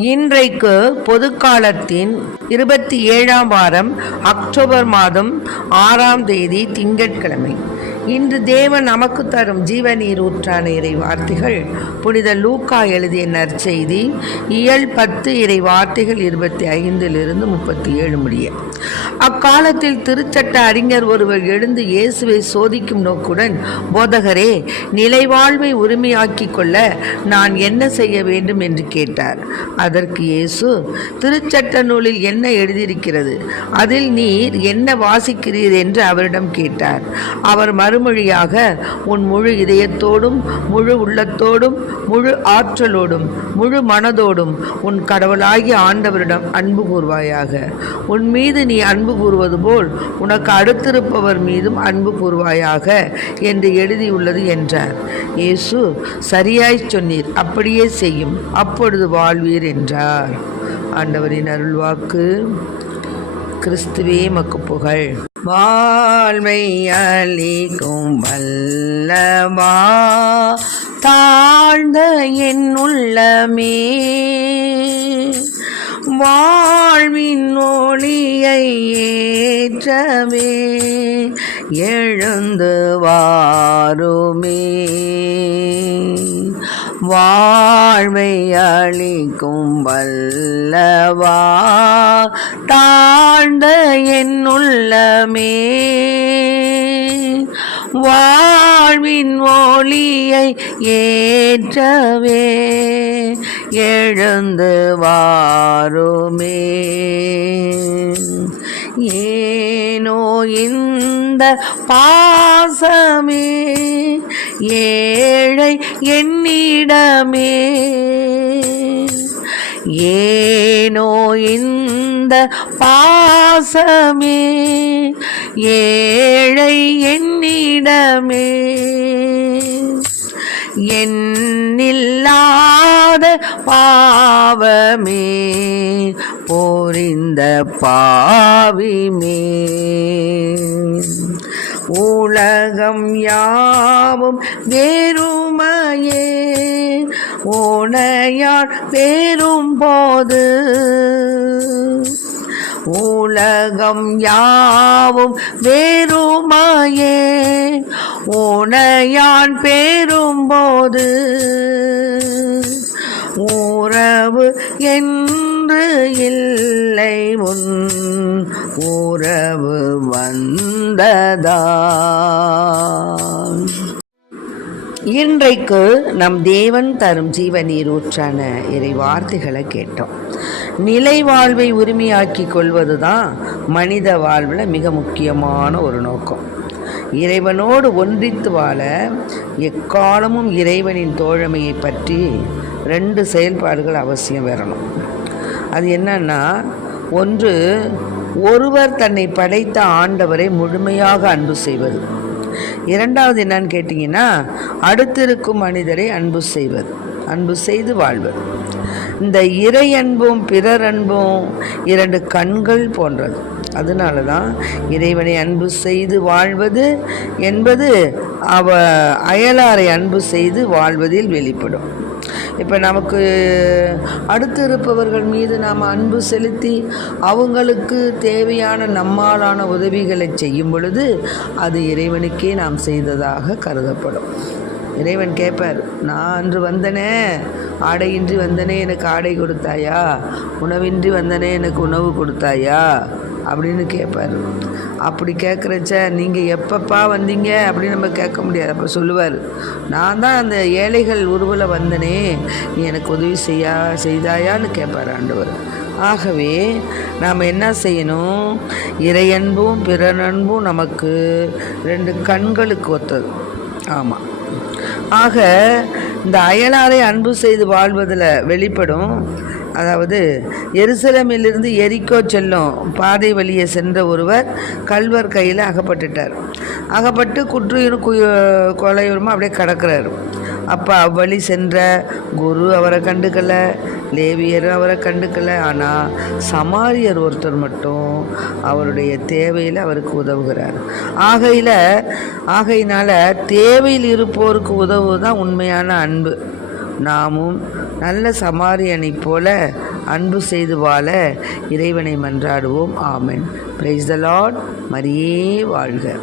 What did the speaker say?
இன்றைக்கு பொதுக்காலத்தின் 27ஆம் வாரம் அக்டோபர் மாதம் 6ஆம் தேதி திங்கட்கிழமை. இன்று தேவன் நமக்கு தரும் ஜீவநீர் ஊற்றான இறை வார்த்தைகள் புனித லூக்கா எழுதிய நற்செய்தி இயல் 10 இறை வார்த்தைகள் 25 37 முடிய. அக்காலத்தில் திருச்சட்ட அறிஞர் ஒருவர் எழுந்து இயேசுவை சோதிக்கும் நோக்குடன், போதகரே, நிலைவாழ்வை உரிமையாக்கிக் கொள்ள நான் என்ன செய்ய வேண்டும் என்று கேட்டார். அதற்கு இயேசு, திருச்சட்ட நூலில் என்ன எழுதியிருக்கிறது, அதில் நீர் என்ன வாசிக்கிறீர் என்று அவரிடம் கேட்டார். அவர் மறுமொழியாக, உன் முழு இதயத்தோடும் முழு உள்ளத்தோடும் முழு ஆற்றலோடும் முழு மனதோடும் உன் கடவுளாகிய ஆண்டவரிடம் அன்பு கூர்வாயாக. உன் மீது நீ அன்பு கூறுவது போல் உனக்கு அடுத்திருப்பவர் மீதும் அன்பு கூர்வாயாக என்று எழுதியுள்ளது என்றார். இயேசு, சரியாய் சொன்னீர், அப்படியே செய்யும், அப்பொழுது வாழ்வீர் என்றார். ஆண்டவரின் அருள்வாக்கு. கிறிஸ்துவே மக்கு புகழ். வாழ்வை அளிக்கும் வல்லவா, தாழ்ந்த என் உள்ளமே, வாழ்வின் ஒளியை ஏற்றவே எழுந்து வாருமே. வாழ்வை அளிக்கும் வல்லவா, தாழ்ந்த என் உள்ளமே, வாழ்வின் ஒளியை ஏற்றவே எழுந்து வாருமே. ஏனோ இந்த பாசமே, ஏழை என்னிடமே, ஏனோ இந்த பாசமே, ஏழை என்னிடமே, என்னில்லாத பாவமே போரிந்த பாவிமே. உலகம் யாவும் வெறுமையே உனையார் பெறும் போது, உலகம் யாவும் வெறுமையே உனையான் பெறும்போது, உறவு என்று இல்லை உன் உறவு வந்ததா. இன்றைக்கு நம் தேவன் தரும் ஜீவநீர் ஊற்றான இறை வார்த்தைகளை கேட்டோம். நிலை வாழ்வை உரிமையாக்கி கொள்வது தான் மனித வாழ்வில் மிக முக்கியமான ஒரு நோக்கம். இறைவனோடு ஒன்றித்து வாழ எக்காலமும் இறைவனின் தோழமையை பற்றி 2 செயல்பாடுகள் அவசியம் வரணும். அது என்னன்னா, ஒன்று, ஒருவர் தன்னை படைத்த ஆண்டவரை முழுமையாக அன்பு செய்வது. இரண்டாவது என்னன்னு கேட்டிங்கன்னா, அடுத்திருக்கும் மனிதரை அன்பு செய்வது, அன்பு செய்து வாழ்வது. இந்த இறை அன்பும் பிறர் அன்பும் 2 கண்கள் போன்றது. அதனால தான் இறைவனை அன்பு செய்து வாழ்வது என்பது அயலாரை அன்பு செய்து வாழ்வதில் வெளிப்படும். இப்போ நமக்கு அடுத்து இருப்பவர்கள் மீது நாம் அன்பு செலுத்தி அவங்களுக்கு தேவையான நம்மாலான உதவிகளை செய்யும் பொழுது அது இறைவனுக்கே நாம் செய்ததாக கருதப்படும். இறைவன் கேட்பார், நான் அன்று வந்தனே, ஆடையின்றி வந்தனே, எனக்கு ஆடை கொடுத்தாயா, உணவின்றி வந்தனே, எனக்கு உணவு கொடுத்தாயா அப்படின்னு கேட்பார். அப்படி கேட்குறச்ச நீங்கள் எப்பப்பா வந்தீங்க அப்படின்னு நம்ம கேட்க முடியாது. அப்போ சொல்லுவார், நான் தான் அந்த ஏழைகள் உருவில் வந்தனே, நீ எனக்கு உதவி செய்தாயான்னு கேட்பார் ஆண்டவர். ஆகவே நாம் என்ன செய்யணும், இறையன்பும் பிறனன்பும் நமக்கு 2 கண்களுக்கு ஒத்தது. ஆமாம். ஆக இந்த அயலாரை அன்பு செய்து வாழ்வதில் வெளிப்படும். அதாவது, எருசலேமிலிருந்து எரிக்கோ செல்லும் பாதை வழியே சென்ற ஒருவர் கள்வர் கையில் அகப்பட்டுட்டார். அகப்பட்டு குற்றுயிரும் கொலையுரமாக அப்படியே கிடக்கிறார். அப்போ அவ்வழி சென்ற குரு அவரை கண்டுக்கலை, லேவியர் அவரை கண்டுக்கலை. ஆனால் சமாரியர் ஒருத்தர் மட்டும் அவருடைய தேவையில் அவருக்கு உதவுகிறார். ஆகையினால் தேவையில் இருப்போருக்கு உதவுதான் உண்மையான அன்பு. நாமும் நல்ல சமாரியனைப் போல அன்பு செய்து வாழ இறைவனை மன்றாடுவோம். ஆமென். Praise the Lord. மரியே வாழ்க.